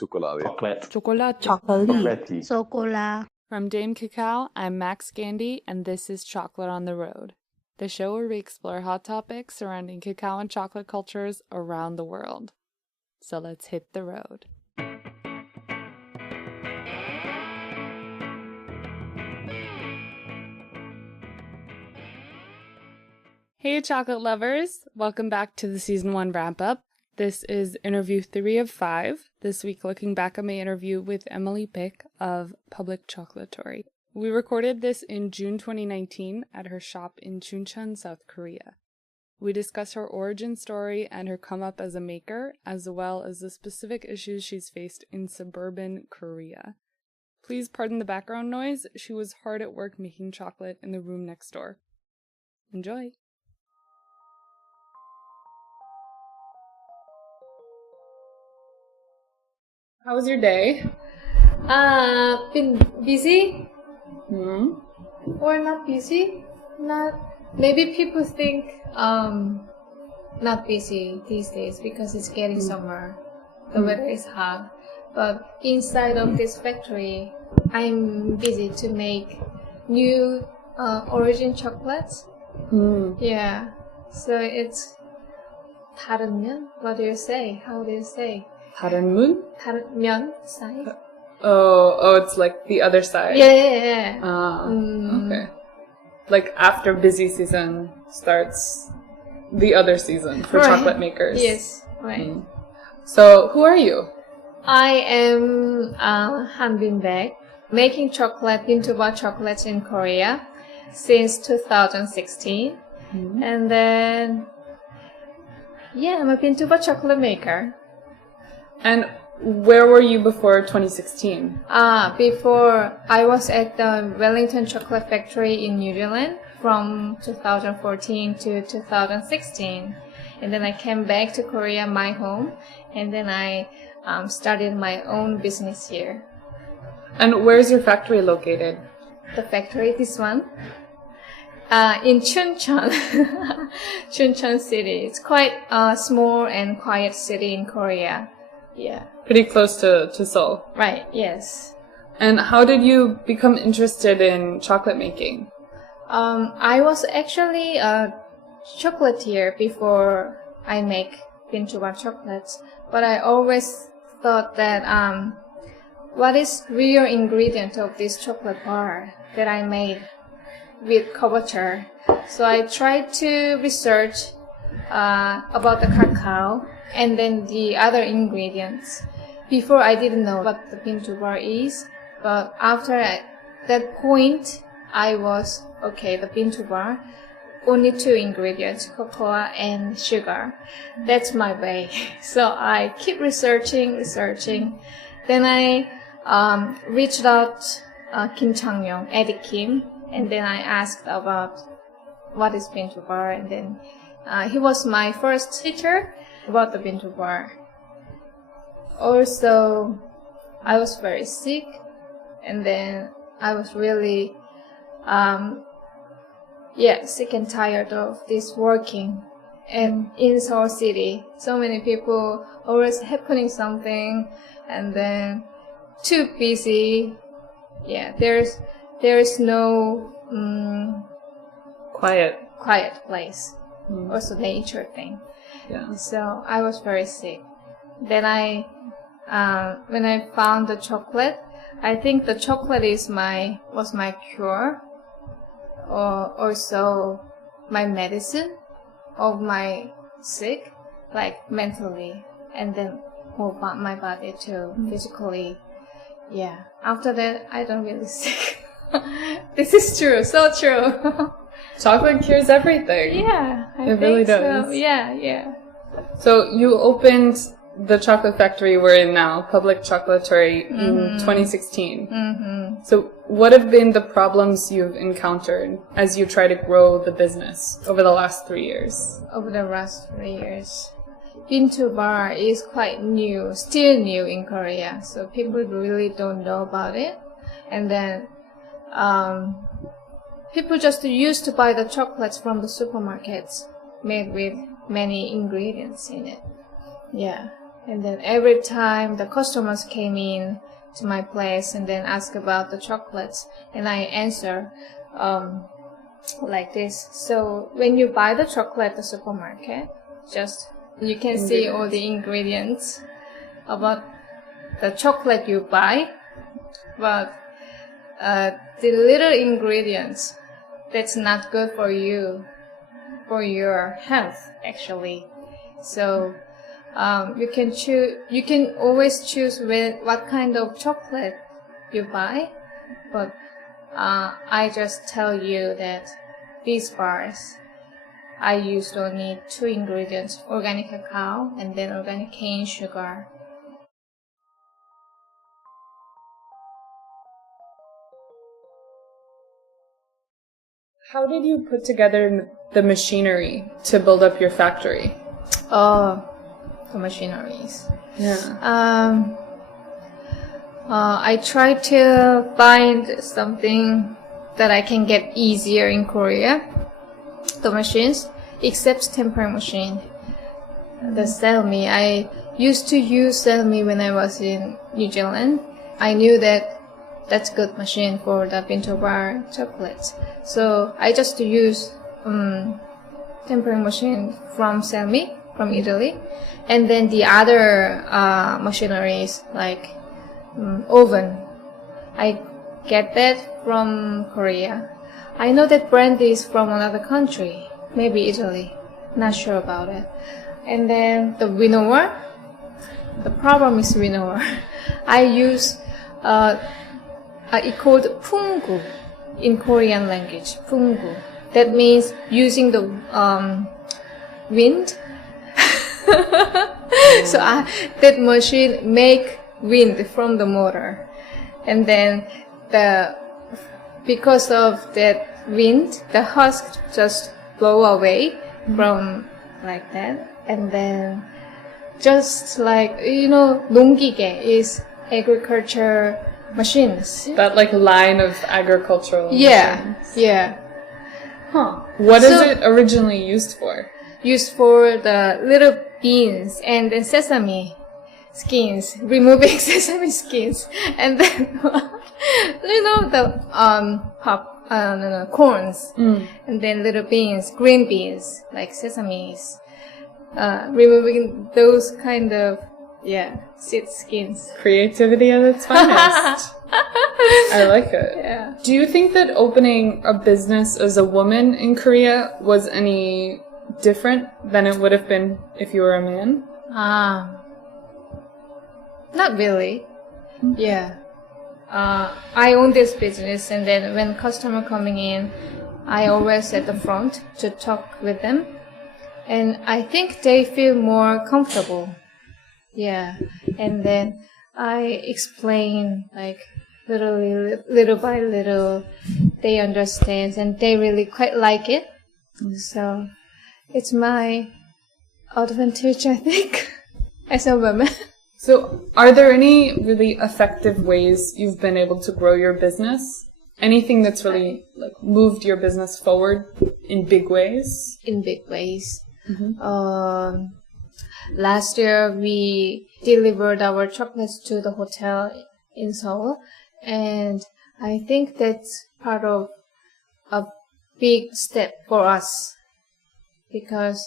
Chocolate. Chocolate. Chocolate. Chocolat. From Dame Cacao, I'm Max Gandy, and this is Chocolate on the Road, the show where we explore hot topics surrounding cacao and chocolate cultures around the world. So let's hit the road. Hey chocolate lovers, welcome back to the season 1 wrap-up. This is interview 3 of 5, this week looking back at my interview with Emily Paek of Chocolatory. We recorded this in June 2019 at her shop in Chuncheon, South Korea. We discuss her origin story and her come-up as a maker, as well as the specific issues she's faced in suburban Korea. Please pardon the background noise, she was hard at work making chocolate in the room next door. Enjoy! How was your day? Been busy? Or not busy? Not. Maybe people think not busy these days because it's getting summer. The weather is hot. But inside of this factory, I'm busy to make new origin chocolates. Yeah. So it's 다른 면? What do you say? How do you say? 다른 문? 다른 면 side? Oh, it's like the other side. Yeah. Okay. Like after busy season starts the other season for chocolate makers. Yes, right. So, who are you? I am Hanbin Paek, making chocolate Bintuba chocolates in Korea since 2016. And then, I'm a Bintuba chocolate maker. And where were you before 2016? Before, I was at the Wellington Chocolate Factory in New Zealand from 2014 to 2016. And then I came back to Korea, my home, and then I started my own business here. And where's your factory located? The factory, this one, in Chuncheon, Chuncheon City. It's quite a small and quiet city in Korea. Yeah. Pretty close to Seoul. Right, yes. And how did you become interested in chocolate making? I was actually a chocolatier before I make Bintuba chocolates, but I always thought that what is real ingredient of this chocolate bar that I made with Chocolatory. So I tried to research about the cacao and then the other ingredients. Before I didn't know what the Bintuba is, but after that point, I was, okay, the Bintuba, only 2 ingredients, cocoa and sugar. That's my way. So I keep researching. Then I reached out Kim Chang-yong, Eddie Kim, and then I asked about what is Bintuba, and then he was my first teacher about the Bintuba. Also, I was very sick, and then I was really sick and tired of this working and in Seoul City. So many people always happening something, and then too busy. Yeah, there's no Quiet place. Also nature thing. Yeah. So I was very sick. Then when I found the chocolate, I think the chocolate was my cure, or also my medicine of my sick, like mentally, and then move my body to physically. Yeah. After that, I don't really sick. This is true, so true. Chocolate cures everything. Yeah, I it really think does. So. Yeah. So you opened the chocolate factory we're in now, Public Chocolatory, in 2016. So what have been the problems you've encountered as you try to grow the business over the last 3 years? Over the last 3 years, Bintuba is quite new, still new in Korea, so people really don't know about it. And then people just used to buy the chocolates from the supermarkets made with many ingredients in it. Yeah. And then every time the customers came in to my place and then ask about the chocolates, and I answer like this. So when you buy the chocolate at the supermarket, just you can see all the ingredients about the chocolate you buy, but the little ingredients that's not good for you, for your health actually. So you can choose. You can always choose what kind of chocolate you buy, but I just tell you that these bars I used only 2 ingredients: organic cacao and then organic cane sugar. How did you put together the machinery to build up your factory? Oh, the machineries. Yeah. I try to find something that I can get easier in Korea. The machines, except tempering machine. The Selmi, I used to use Selmi when I was in New Zealand. I knew that that's good machine for the bento bar chocolates. So I just use tempering machine from Selmi, from Italy. And then the other machineries like oven, I get that from Korea. I know that brand is from another country, maybe Italy, not sure about it. And then the winnower, the problem is winnower. I use it called 풍구 in Korean language, 풍구. That means using the wind. So that machine make wind from the motor, and then because of that wind, the husk just blow away from like that, and then just like 농기계 is agriculture machines. That like line of agricultural machines. Yeah. Huh. What is it originally used for? Used for the little beans and then sesame skins, removing sesame skins, and then the corns, and then little beans, green beans like sesames, removing those kind of seed skins. Creativity at its finest. I like it. Yeah. Do you think that opening a business as a woman in Korea was any different than it would have been if you were a man? Not really. Yeah. I own this business, and then when customer coming in, I always at the front to talk with them, and I think they feel more comfortable. Yeah. And then I explain like little by little, they understand and they really quite like it. So it's my advantage, I think, as a woman. So are there any really effective ways you've been able to grow your business? Anything that's really like moved your business forward in big ways? In big ways. Mm-hmm. Last year we delivered our chocolates to the hotel in Seoul, and I think that's part of a big step for us, because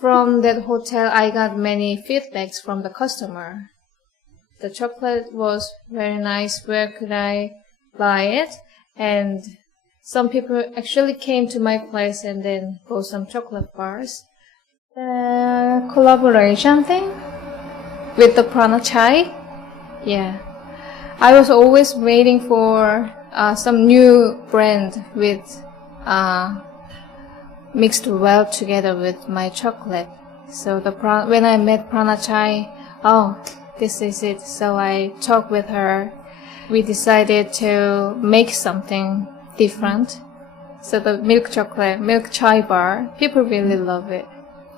from that hotel I got many feedbacks from the customer. The chocolate was very nice, where could I buy it? And some people actually came to my place and then bought some chocolate bars. The collaboration thing with the prana chai, yeah. I was always waiting for some new brand with mixed well together with my chocolate. So when I met prana chai, this is it. So I talked with her. We decided to make something different. So the milk chai bar, people really love it.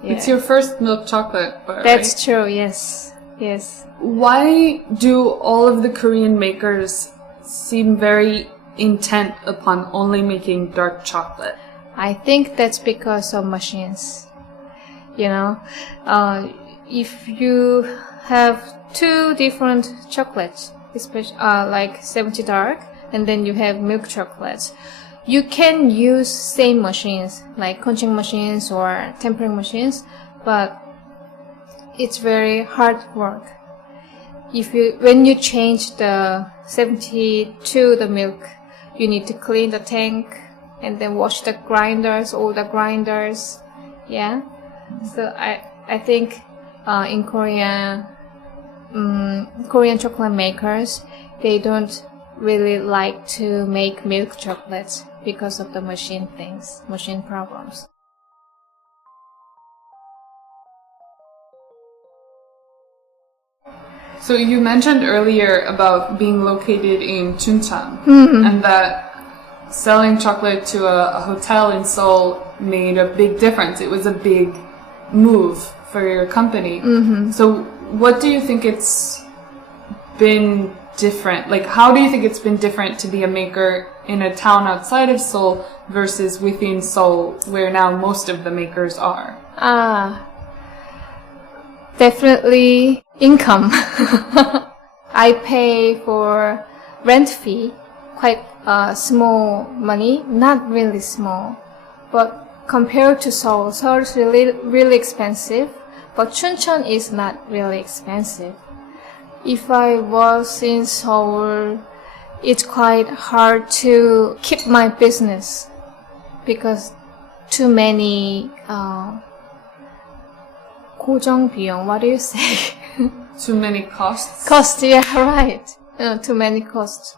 Yeah. It's your first milk chocolate bar, That's right? true, yes. Yes. Why do all of the Korean makers seem very intent upon only making dark chocolate? I think that's because of machines. if you have two different chocolates, especially like 70 dark, and then you have milk chocolates, you can use same machines like conching machines or tempering machines, but it's very hard work. When you change the 70 to the milk, you need to clean the tank and then wash the grinders, all the grinders. Yeah. So I think in Korea, Korean chocolate makers, they don't really like to make milk chocolates because of the machine problems. So you mentioned earlier about being located in Chuncheon and that selling chocolate to a hotel in Seoul made a big difference. It was a big move for your company. So what do you think it's been different? Like, how do you think it's been different to be a maker in a town outside of Seoul versus within Seoul, where now most of the makers are? Definitely income. I pay for rent fee, quite small money, not really small, but compared to Seoul, Seoul is really expensive, but Chuncheon is not really expensive. If I was in Seoul, it's quite hard to keep my business because too many 고정 비용, what do you say? Too many costs? Cost, yeah, right. Too many costs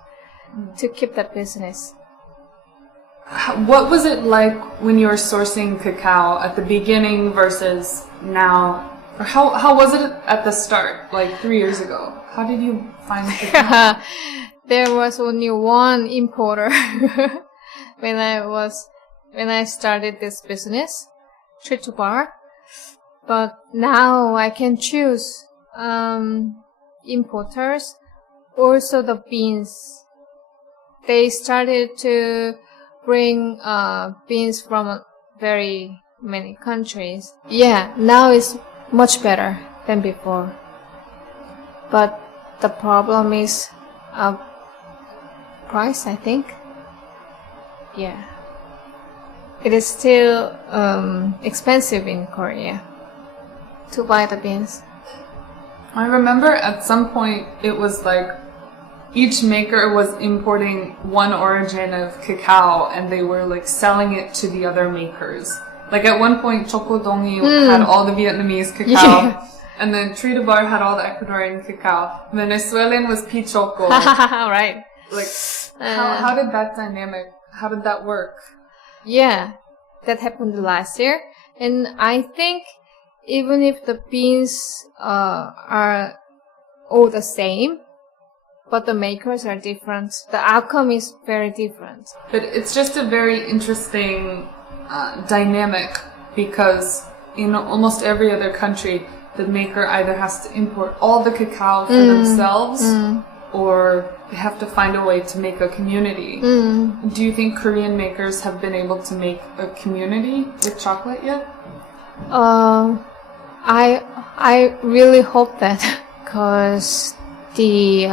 to keep that business. What was it like when you were sourcing cacao at the beginning versus now? Or how was it at the start, like 3 years ago? How did you find cacao? There was only one importer when I started this business, street to bar. But now I can choose importers. Also the beans. They started to bring beans from very many countries. Yeah, now it's much better than before. But the problem is price, I think. Yeah. It is still expensive in Korea to buy the beans. I remember at some point it was like each maker was importing one origin of cacao and they were like selling it to the other makers. Like at one point Chocolatory had all the Vietnamese cacao and then Tree de Bar had all the Ecuadorian cacao. Venezuelan was Pichoco. Right. Like how did that work? Yeah, that happened last year. And I think even if the beans are all the same, but the makers are different, the outcome is very different. But it's just a very interesting dynamic because in almost every other country, the maker either has to import all the cacao for themselves or they have to find a way to make a community. Do you think Korean makers have been able to make a community with chocolate yet? I really hope that, because the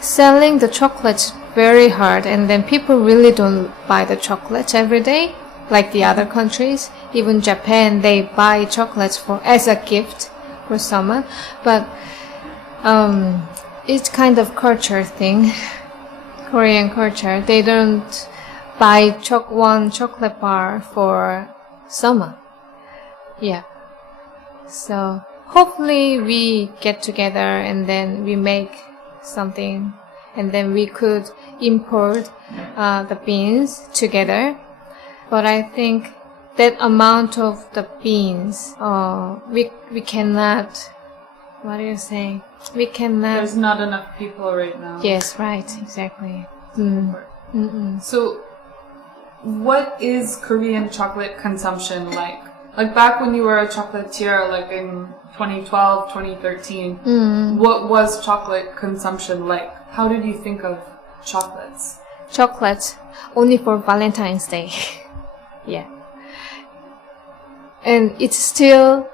selling the chocolates very hard, and then people really don't buy the chocolates every day like the other countries. Even Japan, they buy chocolates as a gift for someone, but it's kind of culture thing. Korean culture, they don't buy one chocolate bar for someone. Yeah. So hopefully we get together and then we make something and then we could import the beans together. But I think that amount of the beans, we cannot, what do you say? We cannot. There's not enough people right now. Yes, right, exactly. So what is Korean chocolate consumption like? Like back when you were a chocolatier, like in 2012, 2013, what was chocolate consumption like? How did you think of chocolates? Chocolates only for Valentine's Day. Yeah. And it's still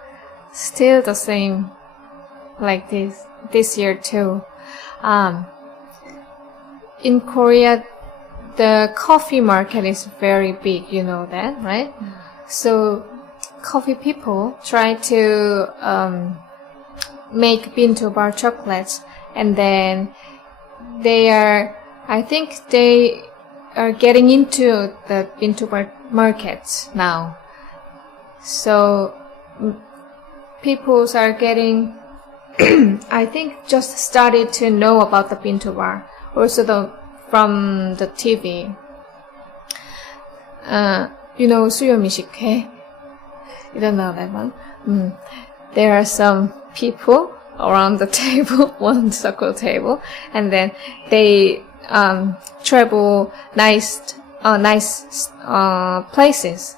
still the same like this year too. In Korea, the coffee market is very big, you know that, right? So coffee people try to make bento bar chocolates, and then I think they are getting into the bento bar market now. So people are getting, I think, just started to know about the bento bar. Also from the TV. You know 수요미식회? You don't know that one? There are some people around the table, one circle table, and then they travel nice places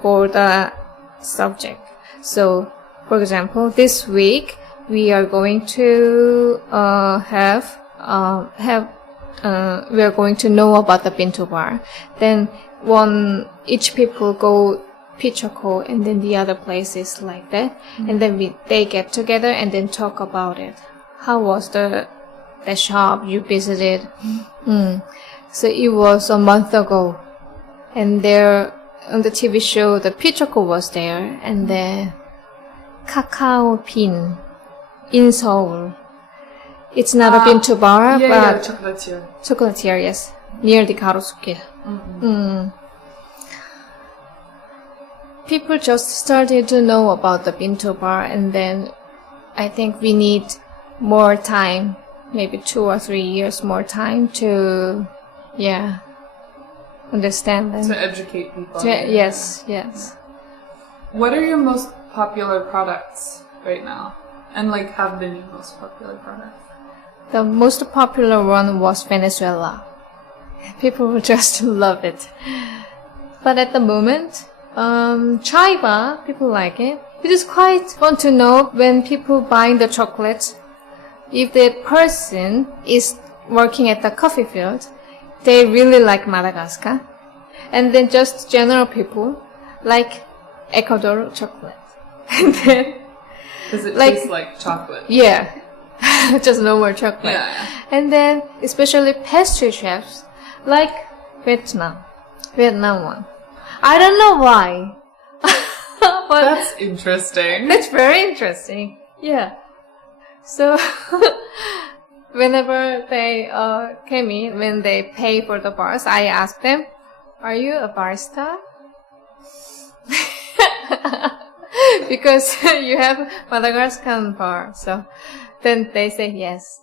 for the subject. So, for example, this week we are going to we are going to know about the bento bar. Then each people go Pichoco, and then the other places like that, and then they get together and then talk about it. How was the shop you visited? So it was a month ago, and there on the TV show the Pichoco was there, and the Cacao Pin in Seoul. It's not a bento bar, but chocolatier, yes, near the Garosuke. People just started to know about the bento bar, and then I think we need more time, maybe 2 or 3 years more time to, understand them. To educate people. Yes. What are your most popular products right now? And have been your most popular products? The most popular one was Venezuela. People just love it. But at the moment, Chaiba, people like it. It is quite fun to know when people buy the chocolate. If the person is working at the coffee field, they really like Madagascar. And then just general people like Ecuador chocolate. And then does it taste like chocolate? Yeah. Just normal chocolate. Yeah. And then especially pastry chefs like Vietnam one. I don't know why. But that's interesting. That's very interesting. Yeah. So whenever they came in, when they pay for the bars, I ask them, "Are you a barista?" Because you have Madagascar bar. So then they say yes.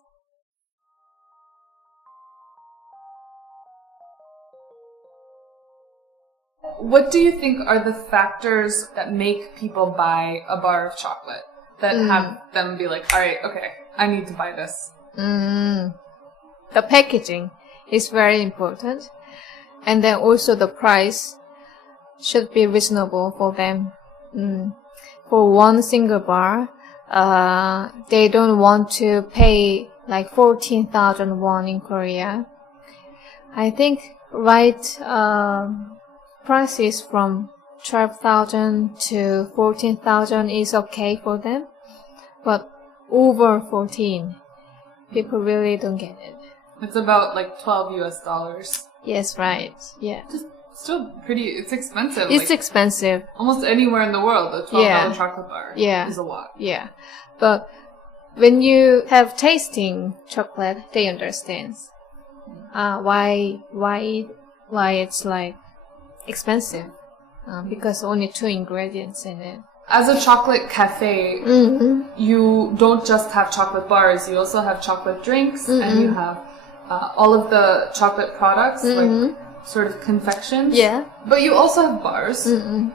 What do you think are the factors that make people buy a bar of chocolate? That have them be like, alright, okay, I need to buy this? The packaging is very important. And then also the price should be reasonable for them. For one single bar, they don't want to pay 14,000 won in Korea. I think prices from 12,000 to 14,000 is okay for them, but over 14, people really don't get it. It's about $12 US. Yes, right. Yeah. Still it's expensive. It's expensive. Almost anywhere in the world, a $12 chocolate bar is a lot. Yeah. But when you have tasting chocolate, they understand why it's expensive. Because only 2 ingredients in it. As a chocolate cafe, you don't just have chocolate bars, you also have chocolate drinks, and you have all of the chocolate products, sort of confections. Yeah. But you also have bars.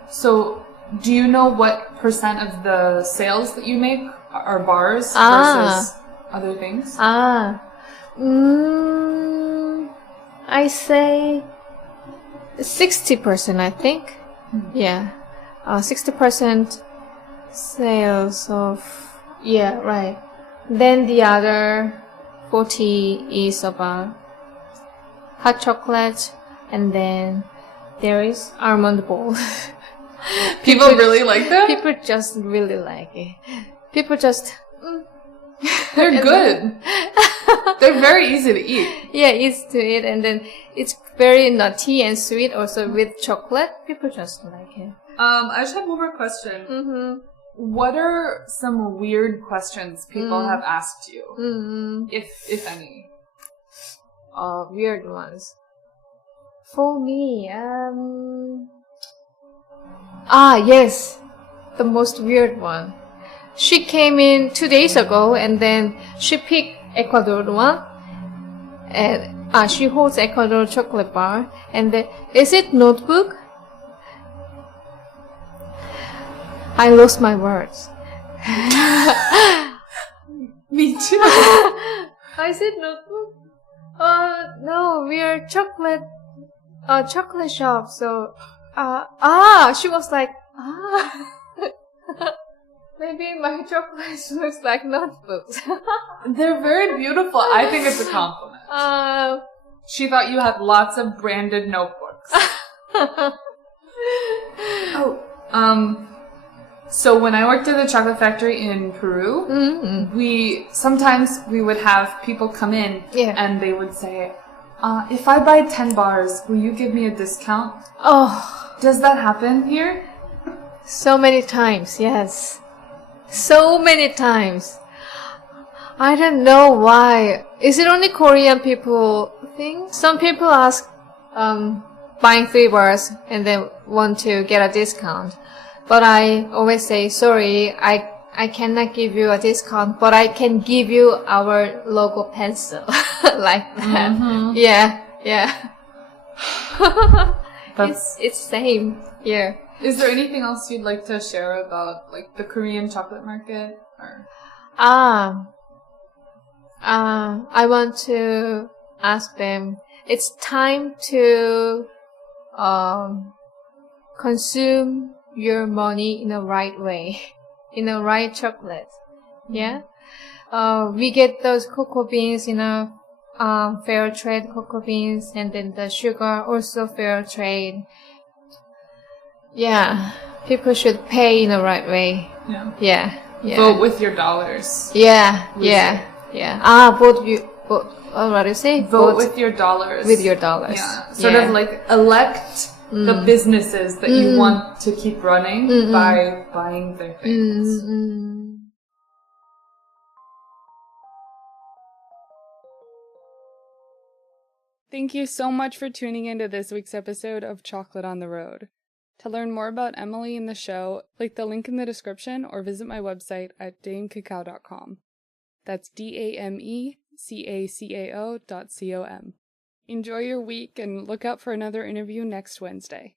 So do you know what % of the sales that you make are bars versus other things? I say 60%, I think. Yeah. 60% sales of, right. Then the other 40 is about hot chocolate, and then there is almond bowl. People really like them? People just really like it. People just... They're good. They're very easy to eat. Yeah, easy to eat. And then it's very nutty and sweet also with chocolate. People just like it. I just have one more question. Mm-hmm. What are some weird questions people have asked you? If any? Weird ones. For me, yes. The most weird one. She came in 2 days ago and then she picked Ecuador one. And she holds Ecuador chocolate bar. And then, is it notebook? I lost my words. Me too. Is it notebook? No, we are chocolate shop. So, she was like, maybe my chocolates looks like notebooks. They're very beautiful. I think it's a compliment. She thought you had lots of branded notebooks. So when I worked at the chocolate factory in Peru, we would have people come in and they would say, if I buy 10 bars, will you give me a discount? Oh. Does that happen here? So many times, yes. So many times. I don't know why. Is it only Korean people thing? Some people ask, buying 3 bars and then want to get a discount. But I always say, sorry, I cannot give you a discount, but I can give you our logo pencil. Like that. Mm-hmm. Yeah. It's same here. Is there anything else you'd like to share about, like, the Korean chocolate market? Or? I want to ask them, it's time to consume your money in the right way, in the right chocolate. Yeah? We get those cocoa beans in a fair trade cocoa beans, and then the sugar also fair trade. Yeah, people should pay in the right way. Yeah. Vote with your dollars. Yeah. What do you say? Vote with your dollars. With your dollars. Yeah. Sort of like elect the businesses that you want to keep running by buying their things. Thank you so much for tuning into this week's episode of Chocolate on the Road. To learn more about Emily and the show, click the link in the description or visit my website at damecacao.com. That's DAMECACAO.com. Enjoy your week and look out for another interview next Wednesday.